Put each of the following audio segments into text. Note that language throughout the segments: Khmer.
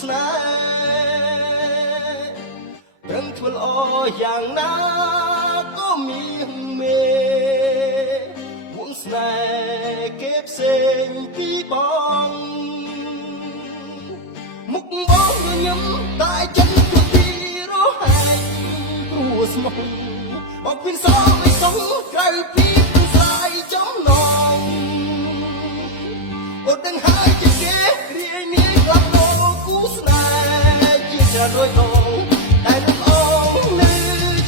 ស្នេហ៍ប្រឹងធ្វើល្អយ៉ាងណាក៏មានមេវងស្នេហ៍គេផ្សេងពីបងមុខបងញញឹមតែចិត្តទៅទីរហែកព្រោះស្មោះបងគ្មានសងមិនសងក្រៅពីព្រោះស្រាយចំណងអត់ដឹងហើយជាគេរាយនាយក្លាប់មកគូស្នេហ៍ជាច្រើនរយដងតែនឹងអងនៅ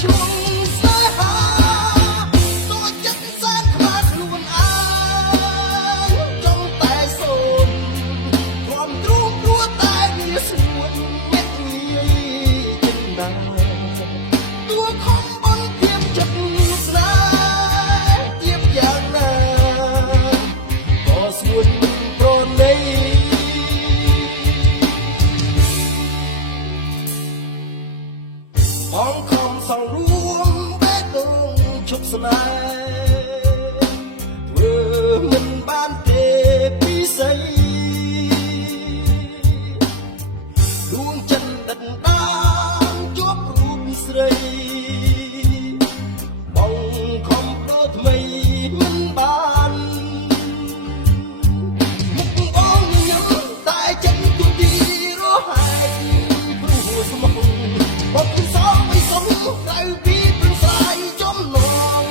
ឈ្មោះស្នេហាតូចចិត្តសានខ្លាចខ្លួនឯងចង់តែសូមព្រមទ្រូងព្រោះតែវាស្រួលញាក់ញីចិត្តណាតួខំបន់ទៀមចិត្តស្នេហ៍ទៀបយ៉ាងណាក៏ស្រួលប្រណីបងខំសងរួមបេះដូងជប់ស្នេហ៍ធ្វើមិនបានទេពីស្អីដួងចិត្តដិតដានជាប់រូបស្រីបងខំដោថ្មីមិនបានមុខបងញញឹមតែចិត្តទូទីរហែកព្រោះស្មោះបងគឺសោកមិនសុំក្រៅពីព្រឹងស្រាយចំណង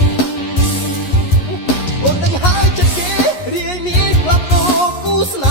អូនដឹងហើយចិត្តគេរាយនាយក្លាប់មកគូស្នេ